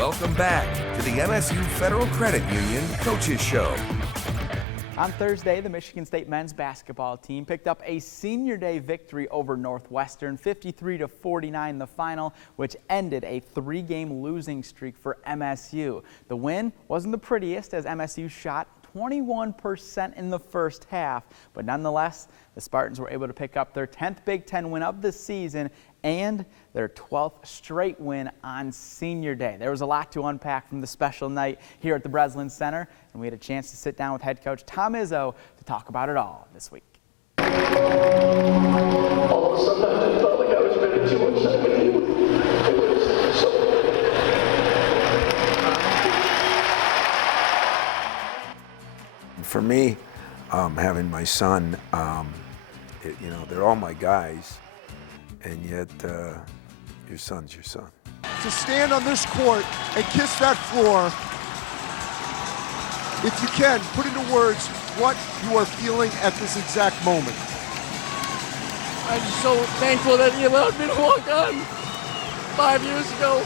Welcome back to the MSU Federal Credit Union Coaches Show. On Thursday, the Michigan State men's basketball team picked up a senior day victory over Northwestern, 53-49 the final, which ended a 3-game losing streak for MSU. The win wasn't the prettiest as MSU shot 21% in the first half, but nonetheless, the Spartans were able to pick up their 10th Big Ten win of the season and their 12th straight win on senior day. There was a lot to unpack from the special night here at the Breslin Center, and we had a chance to sit down with head coach Tom Izzo to talk about it all this week. All of a sudden, I felt like I was spending too much time with you. It was so For me, having my son, they're all my guys, and yet your son's your son. To stand on this court and kiss that floor, if you can, put into words what you are feeling at this exact moment. I'm so thankful that he allowed me to walk on 5 years ago.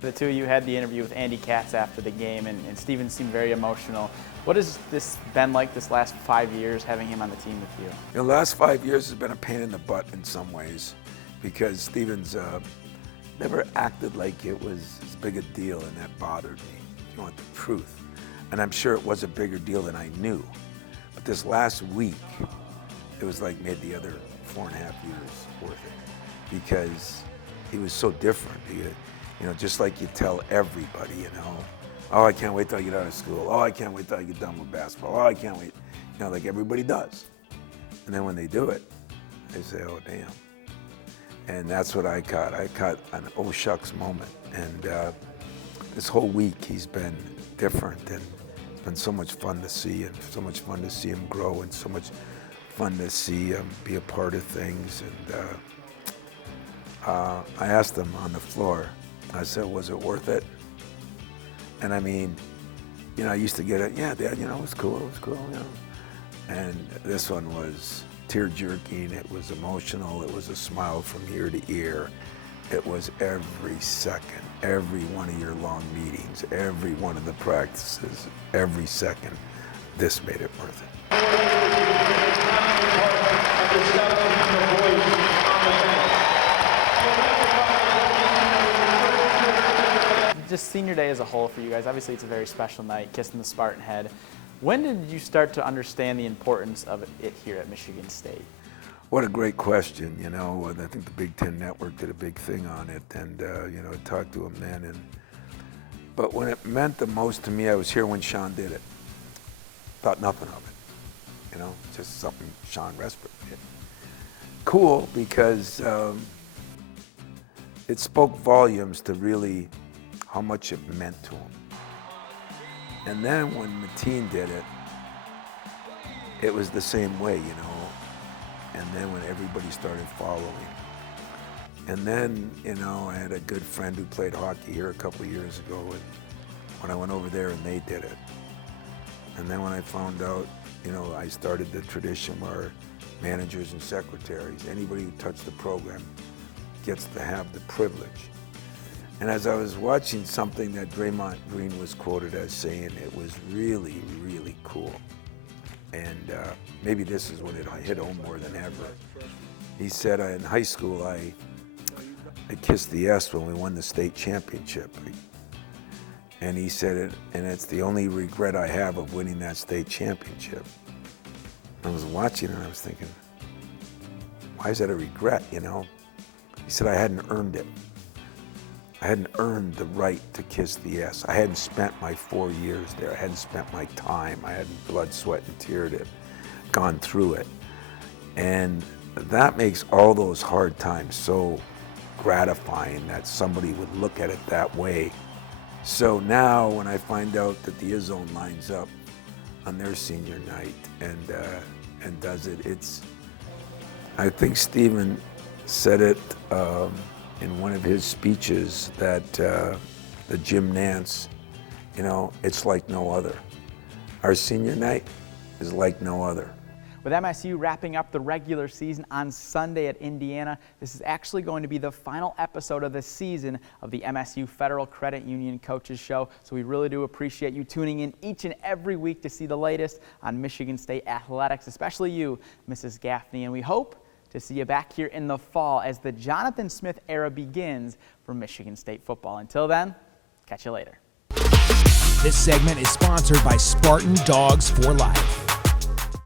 The two of you had the interview with Andy Katz after the game, and Steven seemed very emotional. What has this been like this last 5 years, having him on the team with you? The last 5 years has been a pain in the butt in some ways, because Steven's never acted like it was as big a deal, and that bothered me, if you want the truth. And I'm sure it was a bigger deal than I knew. But this last week, it was like made the other 4.5 years worth it, because he was so different. Just like you tell everybody, oh, I can't wait till I get out of school. Oh, I can't wait till I get done with basketball. Oh, I can't wait. Like everybody does. And then when they do it, they say, oh, damn. And that's what I caught. I caught an oh shucks moment. And this whole week he's been different, and it's been so much fun to see, and so much fun to see him grow, and so much fun to see him be a part of things. And I asked him on the floor, I said, was it worth it? And I mean, I used to get it, yeah, Dad, it was cool, And this one was tear-jerking, it was emotional, it was a smile from ear to ear. It was every second, every one of your long meetings, every one of the practices, every second. This made it worth it. Just senior day as a whole for you guys, obviously it's a very special night, kissing the Spartan head. When did you start to understand the importance of it here at Michigan State? What a great question, and I think the Big Ten Network did a big thing on it, and I talked to him then. But when it meant the most to me, I was here when Sean did it. Thought nothing of it, just something Sean Respert did. Cool, because it spoke volumes to really how much it meant to him. And then when Mateen did it, it was the same way, And then when everybody started following. And then, I had a good friend who played hockey here a couple of years ago, and when I went over there and they did it. And then when I found out, I started the tradition where managers and secretaries, anybody who touched the program gets to have the privilege. And as I was watching something that Draymond Green was quoted as saying, it was really, really cool. And maybe this is when it hit home more than ever. He said, in high school, I kissed the S when we won the state championship. And he said it, and it's the only regret I have of winning that state championship. I was watching it and I was thinking, why is that a regret, He said, I hadn't earned it. I hadn't earned the right to kiss the S. I hadn't spent my 4 years there. I hadn't spent my time. I hadn't blood, sweat, and teared it, gone through it. And that makes all those hard times so gratifying that somebody would look at it that way. So now when I find out that the Izzo lines up on their senior night and does it, I think Steven said it in one of his speeches that the Jim Nance, it's like no other. Our senior night is like no other. With MSU wrapping up the regular season on Sunday at Indiana, this is actually going to be the final episode of the season of the MSU Federal Credit Union Coaches Show. So we really do appreciate you tuning in each and every week to see the latest on Michigan State athletics, especially you, Mrs. Gaffney. And we hope to see you back here in the fall as the Jonathan Smith era begins for Michigan State football. Until then, catch you later. This segment is sponsored by Spartan Dogs for Life.